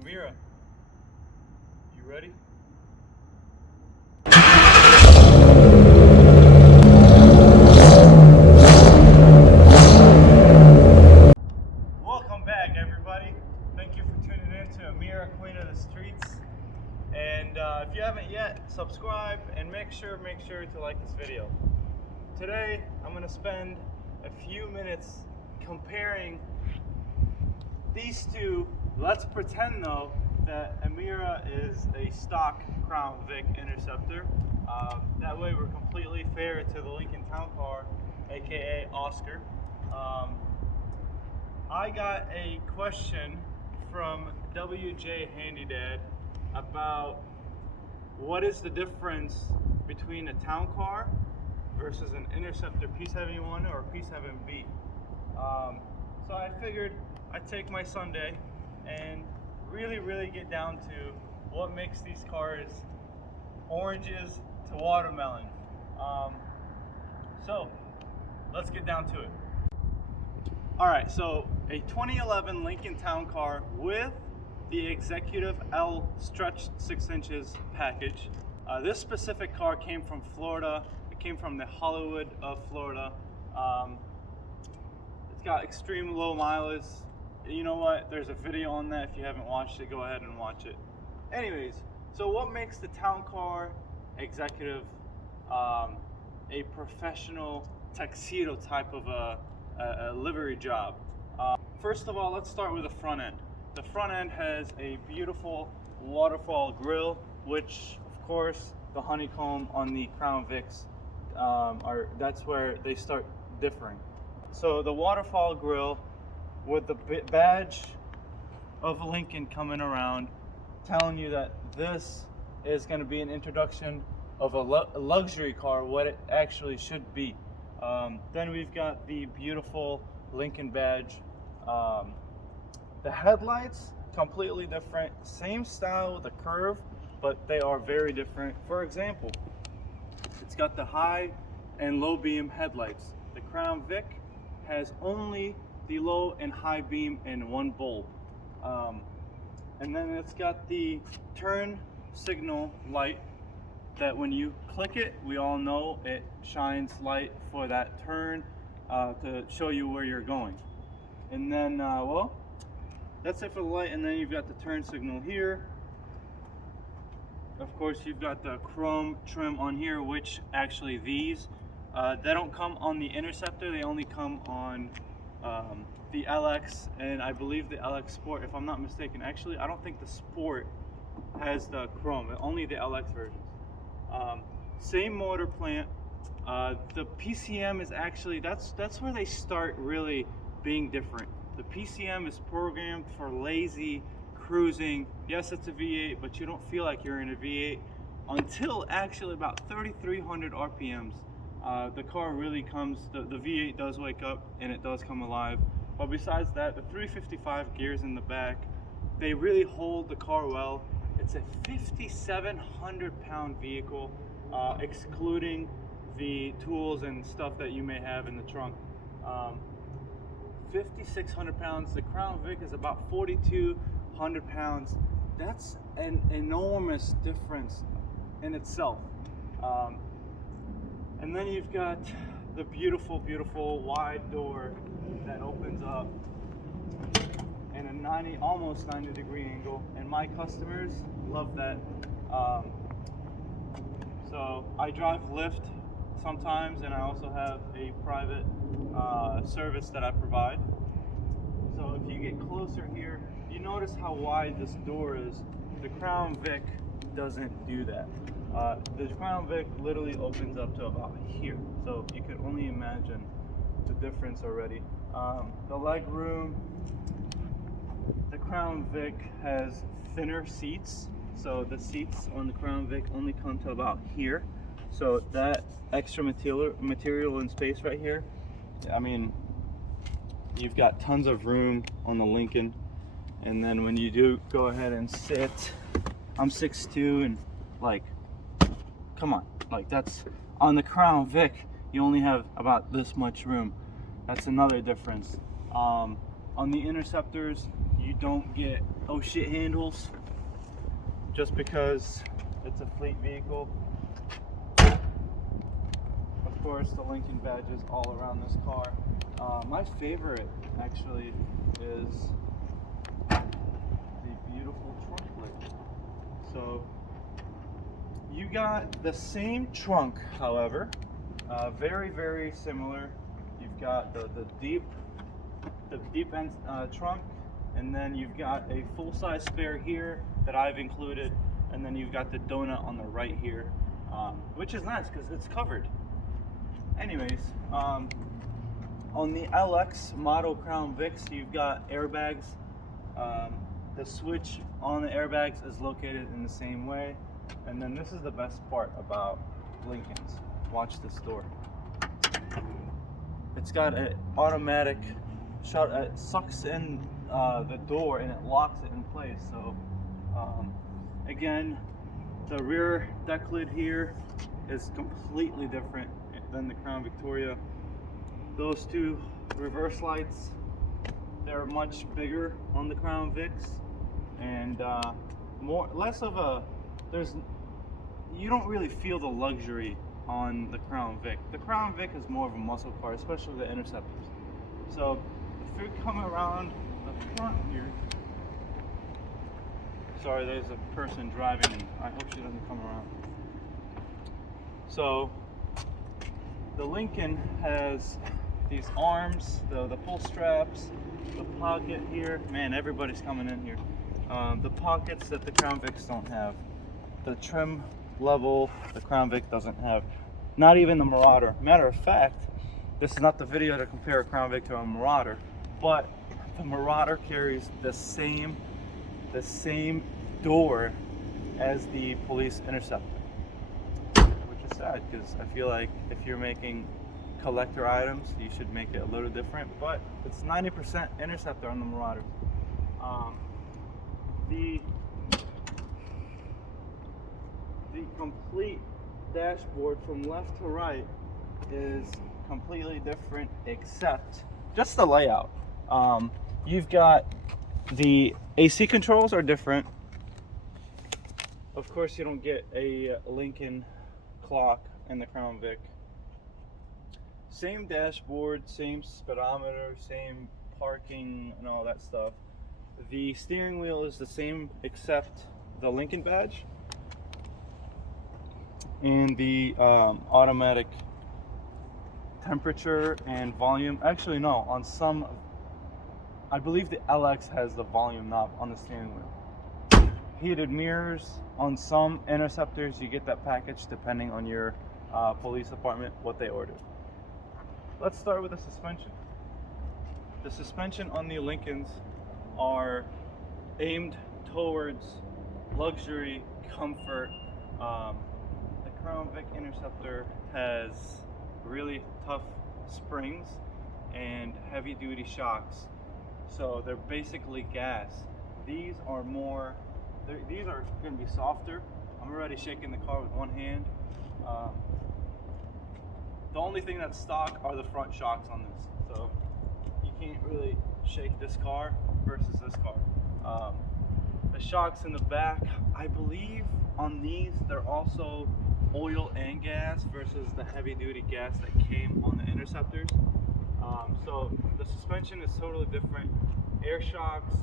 Amira, you ready? Welcome back, everybody. Thank you for tuning in to Amira, Queen of the Streets. And if you haven't yet, subscribe and make sure to like this video. Today, I'm going to spend a few minutes comparing these two. Let's pretend though that Amira is a stock Crown Vic Interceptor. That way we're completely fair to the Lincoln Town Car, aka Oscar. I got a question from WJ Handy Dad about what is the difference between a town car versus an Interceptor P71 or P7B. So I figured I'd take my Sunday and really get down to what makes these cars oranges to watermelon. So let's get down to it. Alright, so a 2011 Lincoln Town Car with the Executive L stretched 6 inches package. This specific car came from Florida. It came from the Hollywood of Florida. It's got extreme low mileage. You know what? There's a video on that. If you haven't watched it, go ahead and watch it. Anyways, so what makes the Town Car Executive a professional tuxedo type of a livery job? First of all, let's start with the front end. The front end has a beautiful waterfall grille, which of course the honeycomb on the Crown Vics that's where they start differing. So the waterfall grille with the badge of Lincoln coming around, telling you that this is going to be an introduction of a luxury car, what it actually should be. Then we've got the beautiful Lincoln badge. The headlights, completely different. Same style with the curve, but they are very different. For example, it's got the high and low beam headlights. The Crown Vic has only the low and high beam in one bulb. And then it's got the turn signal light that when you click it, we all know it shines light for that turn to show you where you're going. And then, well, that's it for the light. And then you've got the turn signal here. Of course, you've got the chrome trim on here, which actually these, they don't come on the Interceptor. They only come on the LX, and I believe the LX Sport, if I'm not mistaken. Actually, I don't think the Sport has the chrome, only the LX versions. Same motor plant. The PCM is actually, that's where they start really being different. The PCM is programmed for lazy cruising. Yes, it's a V8, but you don't feel like you're in a V8 until actually about 3,300 RPMs. The car really comes, the V8 does wake up and it does come alive. But besides that, the 355 gears in the back, they really hold the car well. It's a 5,700 pound vehicle, excluding the tools and stuff that you may have in the trunk. 5,600 pounds. The Crown Vic is about 4,200 pounds. That's an enormous difference in itself. And then you've got the beautiful wide door that opens up in a almost 90 degree angle, and my customers love that. So I drive Lyft sometimes, and I also have a private service that I provide. So if you get closer here, you notice how wide this door is. The Crown Vic doesn't do that. The Crown Vic literally opens up to about here, so you could only imagine the difference already. The leg room, the Crown Vic has thinner seats, so the seats on the Crown Vic only come to about here. So that extra material and space right here, I mean, you've got tons of room on the Lincoln. And then when you do go ahead and sit, I'm 6'2", and like, come on, like that's on the Crown Vic, you only have about this much room. That's another difference. On the Interceptors, you don't get oh shit handles just because it's a fleet vehicle. Of course, the Lincoln badges all around this car. My favorite actually is the beautiful trunk lid. So you got the same trunk, however, very similar. You've got the deep end trunk, and then you've got a full-size spare here that I've included, and then you've got the donut on the right here, which is nice because it's covered. Anyways, on the LX model Crown Vics, you've got airbags. The switch on the airbags is located in the same way. And then this is the best part about Lincolns. Watch this door. It's got an automatic shut. It sucks in the door and it locks it in place. So again, the rear deck lid here is completely different than the Crown Victoria. Those two reverse lights, they're much bigger on the Crown Vics, and less of a, you don't really feel the luxury on the Crown Vic. The Crown Vic is more of a muscle car, especially the Interceptors. So if you're coming around the front here, sorry, there's a person driving, and I hope she doesn't come around. So the Lincoln has these arms, the pull straps, the pocket here. Man, everybody's coming in here. The pockets that the Crown Vics don't have. The trim level the Crown Vic doesn't have. Not even the Marauder. Matter of fact, this is not the video to compare a Crown Vic to a Marauder, but the Marauder carries the same door as the Police Interceptor, which is sad because I feel like if you're making collector items, you should make it a little different, but it's 90% Interceptor on the Marauder. The complete dashboard from left to right is completely different, except just the layout. You've got the AC controls are different. Of course, you don't get a Lincoln clock in the Crown Vic. Same dashboard, same speedometer, same parking and all that stuff. The steering wheel is the same except the Lincoln badge. And the automatic temperature and volume. Actually, no, on some, I believe the LX has the volume knob on the steering wheel. Heated mirrors on some Interceptors, you get that package depending on your police department, what they ordered. Let's start with the suspension. The suspension on the Lincolns are aimed towards luxury, comfort. The Crown Vic Interceptor has really tough springs and heavy duty shocks, so they're basically gas. These are more, these are going to be softer. I'm already shaking the car with one hand. The only thing that's stock are the front shocks on this, so you can't really shake this car versus this car. The shocks in the back, I believe on these they're also oil and gas versus the heavy duty gas that came on the Interceptors. So the suspension is totally different. Air shocks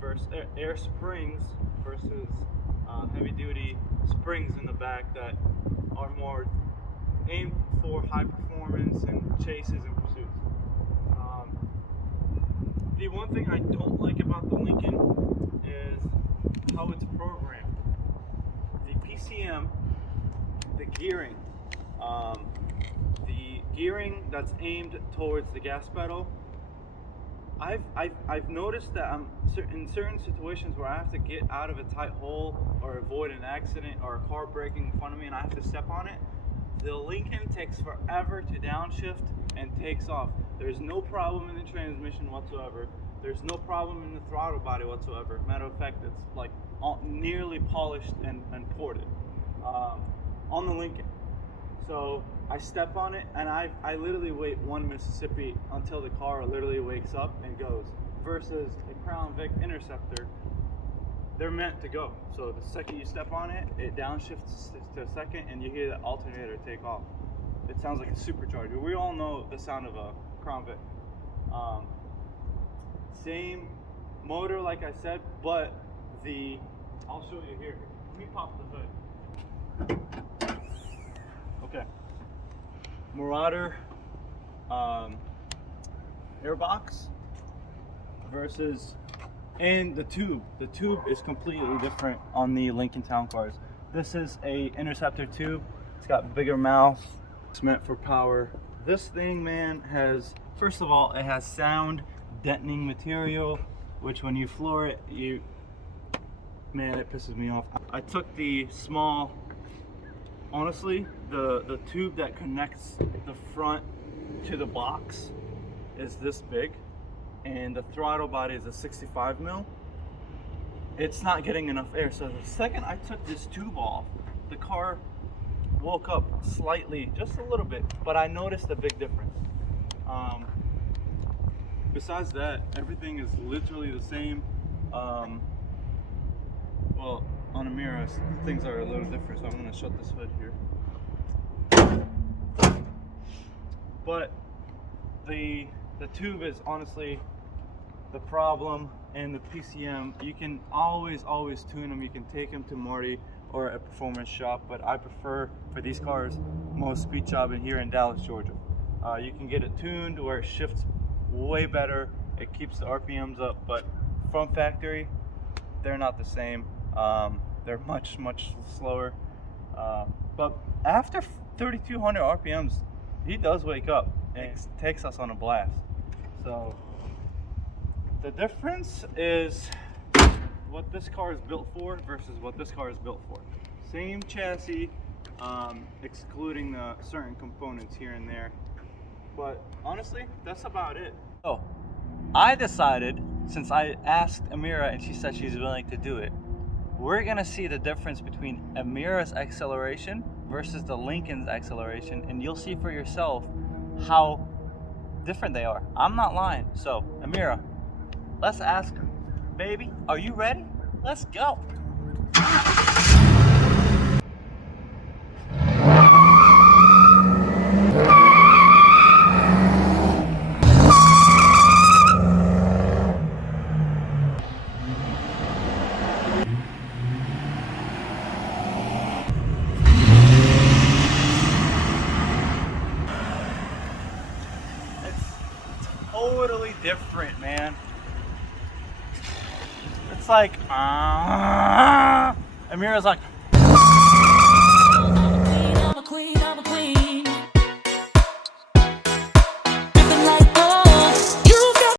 versus air springs versus heavy duty springs in the back that are more aimed for high performance and chases and pursuits. The one thing I don't like about the Lincoln is how it's programmed. The PCM, the gearing that's aimed towards the gas pedal, I've noticed that I'm in certain situations where I have to get out of a tight hole or avoid an accident or a car braking in front of me and I have to step on it. The Lincoln takes forever to downshift and takes off. There's no problem in the transmission whatsoever. There's no problem in the throttle body whatsoever. Matter of fact, it's like nearly polished and ported on the Lincoln. So I step on it and I literally wait one Mississippi until the car literally wakes up and goes. versus a Crown Vic Interceptor, they're meant to go. So the second you step on it, it downshifts to a second and you hear the alternator take off. It sounds like a supercharger. We all know the sound of a Crown Vic. Same motor like I said, but I'll show you here. Let me pop the hood. Okay. Marauder airbox versus, and the tube. The tube is completely different on the Lincoln Town Cars. This is a Interceptor tube. It's got bigger mouth. It's meant for power. This thing, man, has, first of all, it has sound deadening material, which when you floor it, man, it pisses me off. I took the small, honestly, the tube that connects the front to the box is this big, and the throttle body is a 65 mil. It's not getting enough air. So the second I took this tube off, the car woke up slightly, just a little bit, but I noticed a big difference. Besides that, everything is literally the same. Well, on Amira, things are a little different, so I'm going to shut this hood here. But the tube is honestly the problem, and the PCM, you can always tune them. You can take them to Marty or a performance shop, but I prefer, for these cars, most Speed Shop in here in Dallas, Georgia. You can get it tuned where it shifts way better. It keeps the RPMs up, but from factory, they're not the same. They're much slower. But after 3,200 RPMs, he does wake up and takes us on a blast. So the difference is what this car is built for versus what this car is built for. Same chassis, excluding the certain components here and there. But honestly, that's about it. So I decided, since I asked Amira and she said she's willing to do it, we're gonna see the difference between Amira's acceleration versus the Lincoln's acceleration, and you'll see for yourself how different they are. I'm not lying. So Amira, let's ask her. Baby, are you ready? Let's go. Totally different, man. It's like Amira's like